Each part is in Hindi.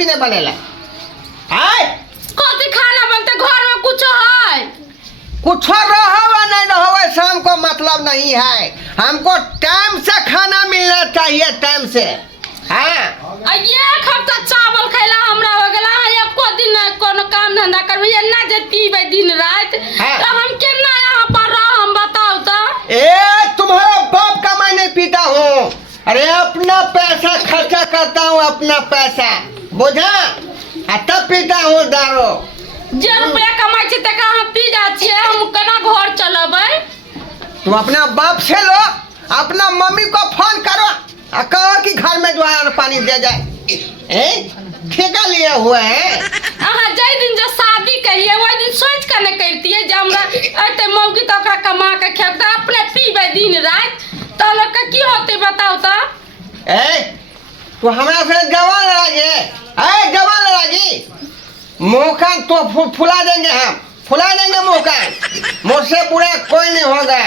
कि नहीं बनेला? आय कथी खाना बनते घर में कुछ है? कुछ रहो नहीं रहो शाम को मतलब नहीं है, हमको टाइम से खाना मिलना चाहिए, टाइम से। हाँ एक हफ्ता चावल खैला हमरा हो गेला, एको दिन कोनो काम धंधा करबे एना जे पीबे दिन रात, तो हम केना यहाँ पर रहम बताओ तो? ए तुम्हारा बाप का मैं नहीं पीता हूँ, अरे अपना पैसा खर्चा करता हूँ, अपना पैसा बुझा, तब पीता हूँ दारू। जे रुपया कमाई छी तक हम पी जा छिए, हम केना घर चलबै? तुम अपना बाप से लो, अपना मम्मी को फोन करो, कहो कि घर में जो है पानी दे जाए। ठेका लिए हुए हैं। अहाँ जै दिन जो शादी करिए वही दिन सोच कर न करती है, जे हमरा अते मौगी तो ओकरा कमा के खेब त अपने पीबे दिन रात, तो लोग का की होते बताओ तो? तू हमरा से जवान लगे, जवान लगी मुँह कान तो फुला देंगे, हम फुला देंगे मुँह कान, मुझसे बुरा कोई नहीं होगा।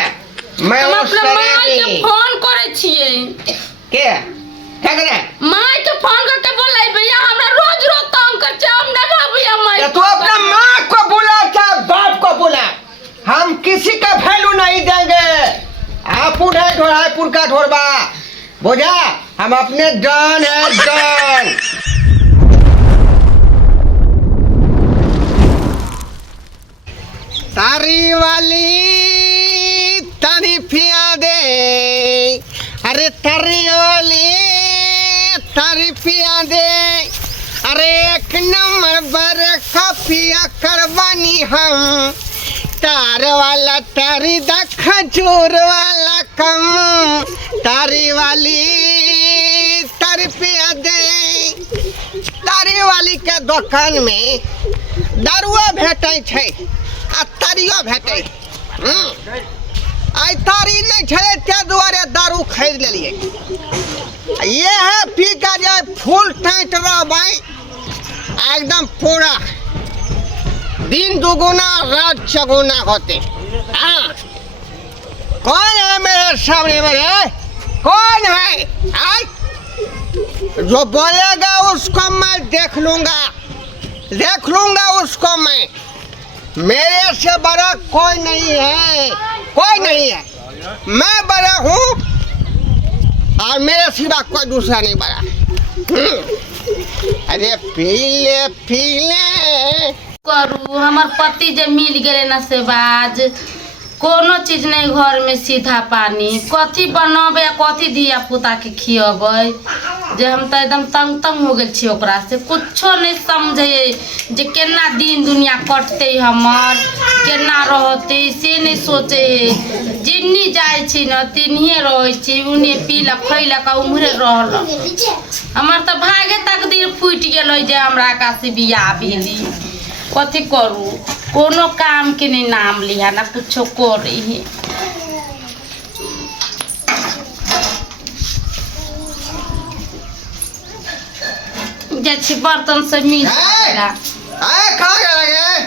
मैं हम अपने माई के फोन करे छिए। के क्या करे? माई के फोन करके बोलाई भैया हमरा रोज रोज तंग कर छ, हम ना भैया माई। तू अपने माँ को बुला चाहे बाप को बुला, हम किसी का वैल्यू नहीं देंगे। आपुर है ढोरापुर का ढोरबा, बुझा, हम अपने जान है जान। तारी वाली तारीफिया दे, अरे तारी वाली तारीफिया दे, अरे एक नंबर पर काफिया करवानी हम, तार वाला तारी दा खजूर वाला कम, तारी वाली तारीफिया दे। तारी वाली के दुकान में दारुआ भेटै छै आ तारियो भेटै, आई तारी नहीं छे ते दुआरे दारू खरीद लेलिए। ये है पी का जाए फुल टाइट रहबै, एकदम पूरा दिन दुगुना रात चौगुना होते। हाँ कौन है मेरे सामने मेरे, कौन है? आई जो बोलेगा उसको मैं देख लूंगा उसको मैं, मेरे से बड़ा कोई नहीं है, कोई नहीं है, मैं बड़ा हूँ और मेरे सिवा कोई दूसरा नहीं बड़ा। अरे पी ले करू हमार पति जे मिल गए न से बाज, कोनो चीज नहीं घर में सीधा पानी, कथी बनबे कथी दिया पुता के खियबै, जे हम तो एकदम तंग हो गए छी ओकरा से, कुछो नहीं समझे जे केना दिन दुनिया कटते हमर, केना रहते से नहीं सोचे। जिन्नी जाए छी न तिन्ही रहे छी, उन्हें पीलक खैलक उम्हरे रहल, हमार तो भागे तकदीर फूट गेल जे हमरा का से बियाह भेली। कथी करू, कोनो काम के नहीं नाम लिया ना कुछो करे ही। जैसे बर्तन से मिल जाएगा। कहाँ गए?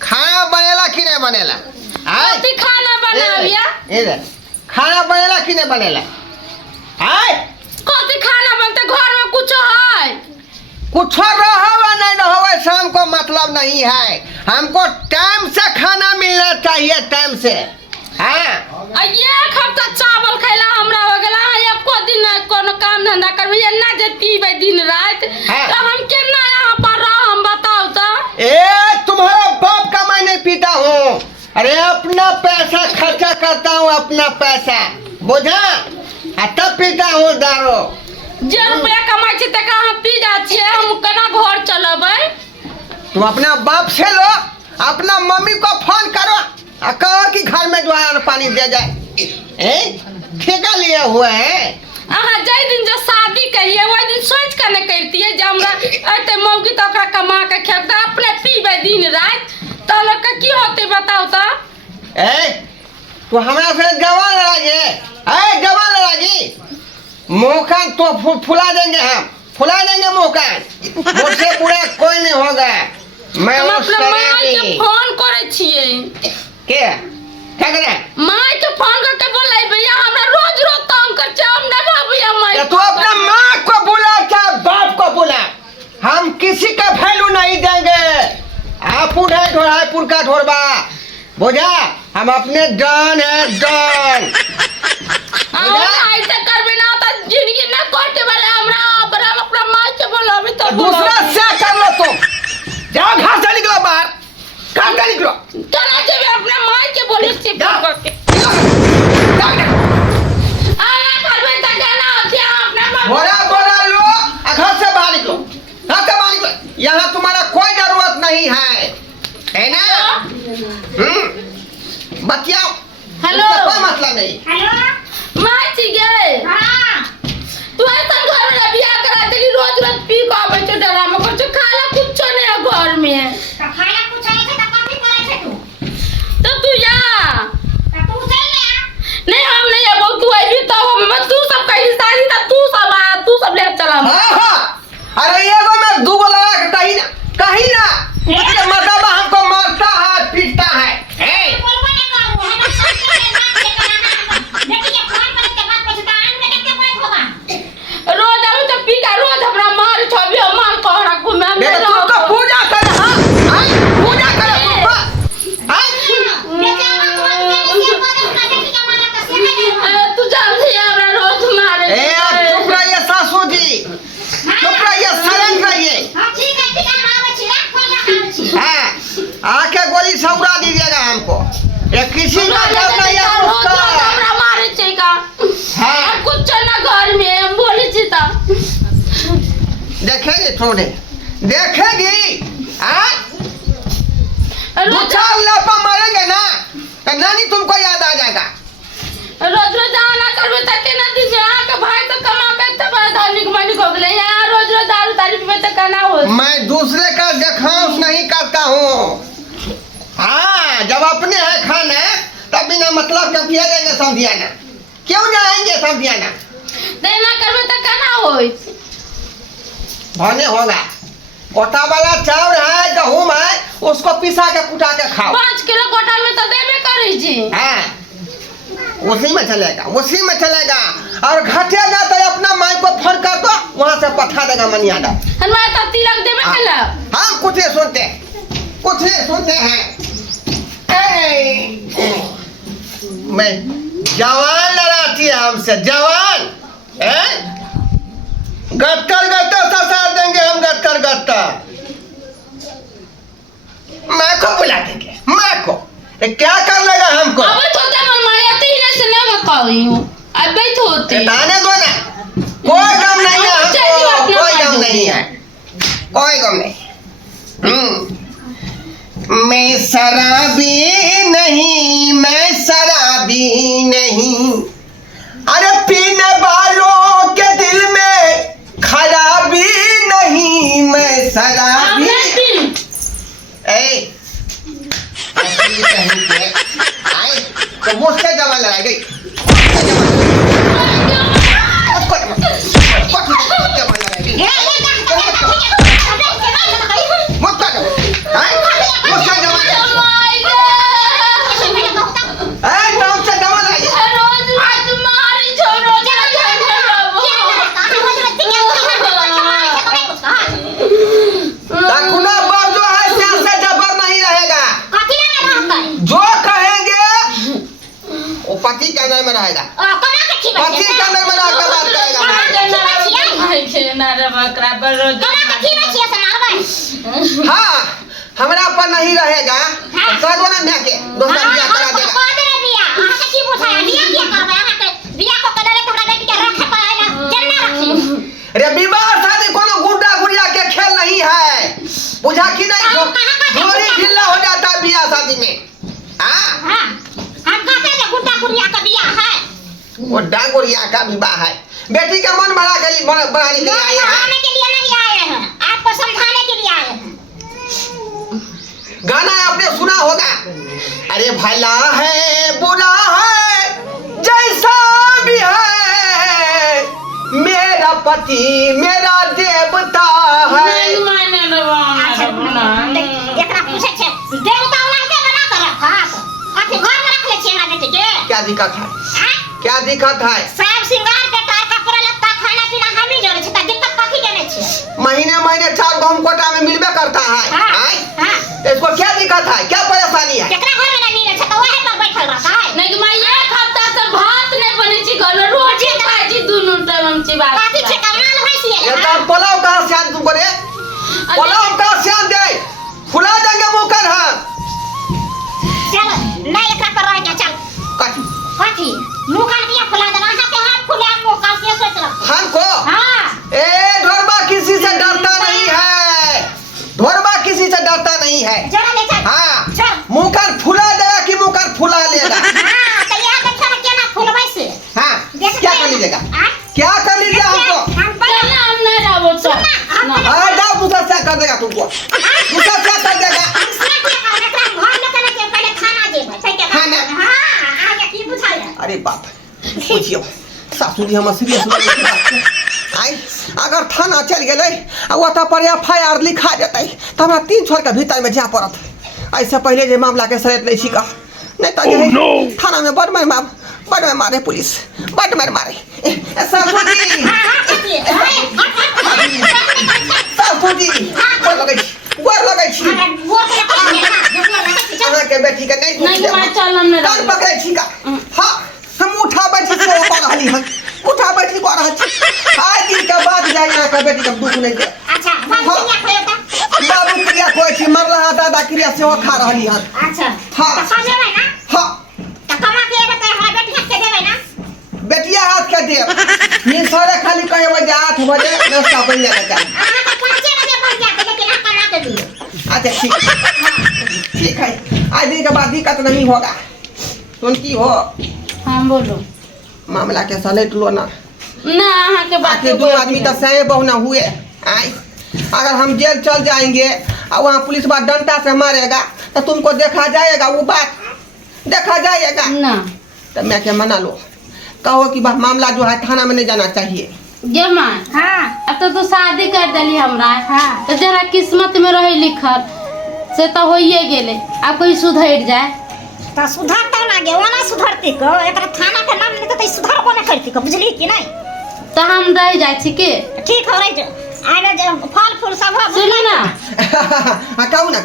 खाना बनेला कि नहीं बनेला? कथी खाना बनाविया? खाना बनेला कि नहीं बनेला? कथी खाना बनते घर में कुछ है? कुछ रहो नहीं रहो शाम को मतलब नहीं है, हमको टाइम से खाना मिलना चाहिए, टाइम से। हाँ एक हफ्ता चावल खैला हमरा हो गेला, एको दिन कोनो काम धंधा करबे एना जे पीबे दिन रात, तो हम केना यहाँ पर रहम बताओ तो? तुम्हारा बाप का मैं नहीं पीता हूँ, अरे अपना पैसा खर्चा करता हूँ, अपना पैसा बुझा, तब पीता हूँ दारू। जे रुपया कमाई छी तक हम पी जा छिए, हम केना घर चलबै? तुम अपना बाप से लो, अपना मम्मी को फोन करो, कहो कि घर में जो है पानी दे जाए। ठेका लिए हुए हैं। अहाँ जै दिन जो शादी करिए वही दिन सोच कर न करती है, जे हमरा अते मौगी तो ओकरा कमा के खेब त अपने पीबे दिन रात, तो लोग का की होते बताओ तो? तू हमरा से जवान लगी, मुँह कान तो फुला देंगे, हम फुला देंगे मुँह कान, मुझसे बुरा कोई नहीं होगा। मैं हम अपने माई के फोन करे छिए। के क्या करे? माई के फोन करके बोलाई भैया हमरा रोज रोज तंग कर छ, हम ना का ढोरबा बुझा। हम अपने डन है डन। ऐसे करबे ना तो जिंदगी ना कोटे वाले हमरा पर हम अपना मां से बोलाबे तो दूसरा से कर लो तुम। जाओ घर से निकलो बाहर। काम का निकलो। चला जे अपना मां के बोले से करके आना करबे त गाना होते अपना मां बोला लो घर से बाहर निकलो। घर से बाहर निकलो। यहाँ तुम्हारा कोई जरूरत नहीं है ना? बतियाओ। हेलो कोई मतलब नहीं। हेलो मां जी गे हां तू ऐसा घर में बियाह करा देली रोज रोज पी को आवे तो ड्रामा कुछ खाला कुछ नहीं है घर में तो खाना कुछ नहीं था कभी करे थे तू तो तू जा तो तू चल ले नहीं हम नहीं अब तू आई भी तो मैं तू सब कहीं सारी ना तू सब ले चला अरे ये तो मैं दू बोला कहीं ना ये मतलब हमको मारता है पीटता है बोलबो नहीं करू है ना सब के बात ले करना बेटी के फोन पर के बात पूछता आन में कितने कोई होगा रोज आवे तो पी का रोज हमरा मार छबी मार कहरा को मैं बेटा तू तो पूजा कर पूजा कर बेटा मत ये बोले ना बेटी के मारा तो से नहीं तू जल्दी हमरा रोज मारे चुप रहिए सासू जी। चुप रहिए सरन रहिए। हां ठीक है हम आवे छी रात को आवे छी आके गोली सौरा दीजिएगा हमको। ये किसी का डर नहीं है रोज रोज हमरा मारे छै का हाँ। कुछ ना घर में हम बोले छी ता देखेंगे थोड़े देखेगी दो रोज चार लापा मारेंगे ना तो नानी तुमको याद आ जाएगा। रोज रोज आना करबे त केना दिन से आके भाई तो कमा के त बड़ा धार्मिक मानी हो गेले यार रोज रोज दारू तारीफ में त कना हो मैं दूसरे का देखांस नहीं करता हूँ। हाँ जब अपने है खाना तब बिना मतलब क्यों किया जाएंगे समझियाना क्यों जाएंगे समझियाना देना करबे त कना होई भने होगा। कोटा वाला चावल है गेहूं है उसको पिसा के कुटा के खाओ। 5 किलो कोटा में तो देबे करै छी हाँ उसी में चलेगा और घटेगा तो अपना माई को फोन कर दो वहां से पठा देगा मनियादा। हमारा तो तिलक देबे कला हम कुछ ही सुनते हैं। मैं जवान लड़ाती है हमसे जवान गत्तर ससार देंगे हम गत्तर मैं को बुला देंगे मैं को क्या कर लेगा हमको। अब तो मन माया तीन से ना बताई हूं अब बैठ होते बताने दो ना कोई गम नहीं है हमको कोई गम नहीं है कोई गम नहीं। मैं शराबी नहीं अरे पीने वालों के दिल में खराबी नहीं मैं शराबी तो मुझसे जवान लड़ाई गई पति के अंदर में रहेगा पति के अंदर में रहकर बात करेगा। हाँ हमरा पर नहीं रहेगा तो कह दो ना मैं के दूसरा बियाह करा देगा। अरे विवाह शादी कोनो गुड्डा गुड़िया के खेल नहीं है बुझा कि नहीं गोरी ढीला हो जाता है बियाह शादी में। गुड्डा गुड़िया का विवाह है बेटी का मन बढ़ाने के लिए आए हैं। आपको समझाने के लिए आए हैं। गाना आपने सुना होगा अरे भला है बुरा है जैसा भी है मेरा पति मेरा देवता है। क्या दिक्कत है सब सिंगार के तार कपड़ा लत्ता खाना पीना हम ही जाने छिता दिक्कत कथी जाने छी महीने चार गहूम कोटा में मिलबे करता है। हाँ। इसको क्या दिक्कत है क्या चिचिबा काफी ठेका माल है सी ये तो पलाव कहाँ से आन तुमको रे? पलाव कहाँ से आन दे? फुला देंगे मुँह कर हाँ। चल नहीं एकरा पर रह के चल काटी। काठी मुंह काट दिया फुला देना हाथ के हाथ फुला मुंह काट के सोच रहा हमको? हां ए ढोरबा किसी से डरता नहीं है। ढोरबा किसी से डरता नहीं है। जरा ले चल हाँ। चल मुँह कर फुला देगा कि मुँह कर फुला लेगा? हां तो ये देखा ना केना फुलबै से हाँ। देख क्या कर लीजिएगा? क्या कर लीजिएगा हमको? हम चल ना हम नहीं जाबो चल हम हाँ जाओ दूसरा क्या कर देगा तुमको? दूसरा क्या कर देगा? अरे बाप पूछियो सासू जी हम सीरियस आई अगर थाना चल गए और पर FIR लिखा जाता तो हमरा 3 छोड़ के भीतर में जा पड़त। ऐसे पहले जे मामला के सरेत ले छिका नहीं तो थाना में बड़ मारे पुलिस बड़ मारे सासू जी गोर लगै छी अहाँ के बेटी के नहीं मार चल हम नहीं कान पकड़े छी का हां हम उठाबै छी से ऊपर रहली हन उठाबै छी कर रहल छी आज दिन के बाद जाई अहाँ के बेटी के दुख नहीं दे। अच्छा बाबू क्रिया कोई छी मर रहा दादा क्रिया से खा रहली हन। अच्छा हाँ। तो खा देबै ना हां तो कमा के बता हमरा बेटी के देबै ना बेटिया हाथ के दे नींद सारे खाली कहे बजे 8 बजे नाश्ता बन जाएगा। अहाँ तो 5 बजे बन जाते लेकिन हम कमा के दियो। अच्छा ठीक है आज दिन के बाद दिक्कत नहीं होगा। सुन की हो हम बोलो मामला के सलेट लो ना अहाँ के बात आखिर 2 आदमी तो सहे बहुना हुए आई अगर हम जेल चल जाएंगे और वहाँ पुलिस बात डंडा से मारेगा तो तुमको देखा जाएगा वो बात देखा जाएगा ना तो मैं क्या मना लो कहो कि मामला जो है थाना में नहीं जाना चाहिए। ये माँ हां अब तो तू शादी कर देली हमरा हां तो जरा किस्मत में रहे लिखल से तो होइए गेले अब कोई सुधर जाए तो सुधार तो लागे ओना सुधरती को एकरा थाना के नाम लेते तो सुधार कोने करती को बुझली कि नहीं तो हम रह जाए छी के ठीक हो रही आने जो फल फूल सब हो सुनी ना कहू ना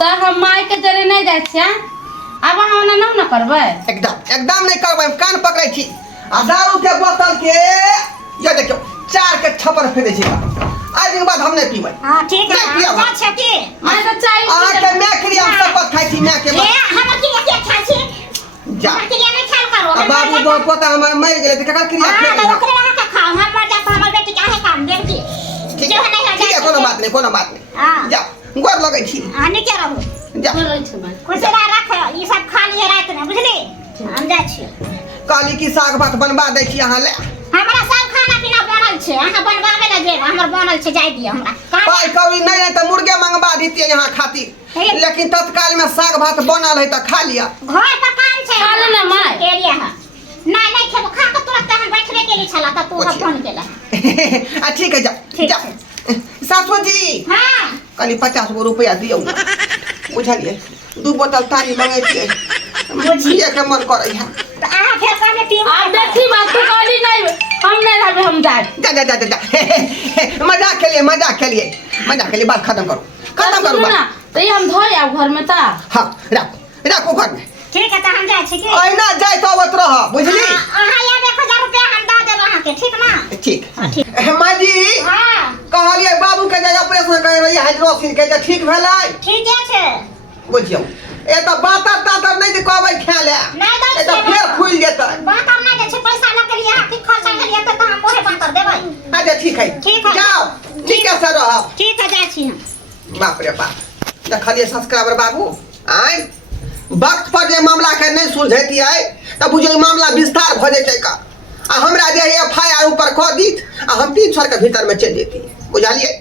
तो हम माय के जरे नहीं जाए छी अब हम ना करबै एकदम नहीं करबै कान पकड़े छी आ दारू के बोतल के ये देखियो 4 के छपर फेंके छी आज के बाद हम नहीं पीबै। हां ठीक है नहीं पिया अच्छा की मैं तो चाय आ के मैं क्रिया शपथ खाई छी मैं के ए हमर की क्या खा छी जा हमर के नहीं ख्याल करो अब बाबू दो पोता हमर मर गेले त ककर क्रिया हां तो खेले ओकरे लगा के खाओ हम पर जात हमर बेटी काहे काम देख की ठीक जो नहीं है ठीक है कोनो बात नहीं हां जा गोर लगै छी आने के रहो जा बोलै छी माय कुछ ना रख ई सब खा लिए रात में बुझली हम जा छी काली की साग भात बनवा दै छी अहाँ ले हमरा सब खाना पीना बनल छे अहाँ बनवावे ला जे हमर बनल छे जाय दियो हमरा पाई कौड़ी नहीं है तो मुर्गे मंगवा दीतिए यहाँ खातिर लेकिन तत्काल में साग भात बनल है तो खा लिया। घर पर काम छे खा ले ना माय एरिया है नहीं खेबो खा के तुरंत हम बैठबे के लिए छला त तू हम फोन केला ठीक है जा ठीक जा सासू जी हां कनी 50 गो रुपया दियो बुझलिए 2 बोतल तारी मंगाई छिए बुझिए के मन करे है तो अहाँ फिर काने पीऊ अब देखी बात तू कहली नहीं हम नहीं रहबे हम जाए जा मजाक के लिए बात खत्म करो ना तो ये हम धोए अब घर में ता हाँ रखो घर में ठीक है तो हम जाय छी की ऐना जाय तो आवत रह बुझली अहाँ या 1000 रुपया हम दा देब अहाँ के ठीक ना ठीक माँ जी हां कहलिए बाबू के जगह ऑपरेशन कर रही है हाइड्रोसिन के ठीक भेलै ठीक है बुझियो ए तो बातर तातर नहीं कहबै खेले नहीं दै ए तो फिर खुल जेतै बातर नहीं दे छै पैसा ल के लिए की खर्चा के लिए तो हम मोहे बातर देबै अच्छा ठीक है जाओ ठीक है सर रह ठीक है जा छी हम बाप रे बाप देखलिए सब्सक्राइबर बाबू आइ वक्त पर जे मामला के नहीं सुलझैती है तब बुझियो मामला विस्तार भ जेतै का आ हमरा जे FIR ऊपर कह दीत आ हम 3 साल के भीतर में चल जेती बुझलिए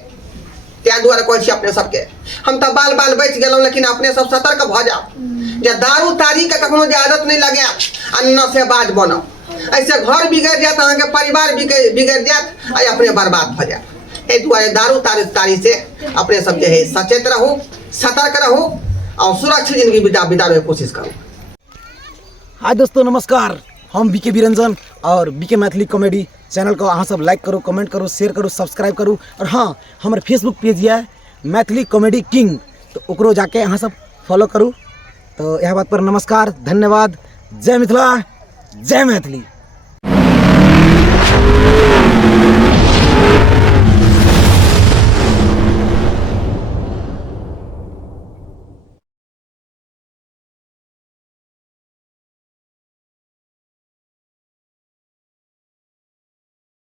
त्या दुआरे कहै छी अपने सबके हम तो बाल बच गेलौं लेकिन अपने सब सतर्क भ जाओ जे दारू तारी के कखनो जे आदत नहीं लगे आ नशेबाज बनो ऐसे घर बिगड़ जात अहाँ के परिवार बिगड़ जात आ अपने बर्बाद भ जात ए दुआरे दारू तारी से अपने सब जे है सचेत रहू सतर्क रहू और सुरक्षित जिंदगी बितावे की कोशिश करूँ। हाय दोस्तों नमस्कार हम बीके बिरंजन और बीके मैथिली कॉमेडी चैनल को अहाँ सब लाइक करो कमेंट करो शेयर करो सब्सक्राइब करो और हाँ हमारे फेसबुक पेज है मैथिली कॉमेडी किंग तो ओकरो जाके अहाँ सब फॉलो करूँ। तो यह बात पर नमस्कार धन्यवाद जय मिथिला जय मैथिली।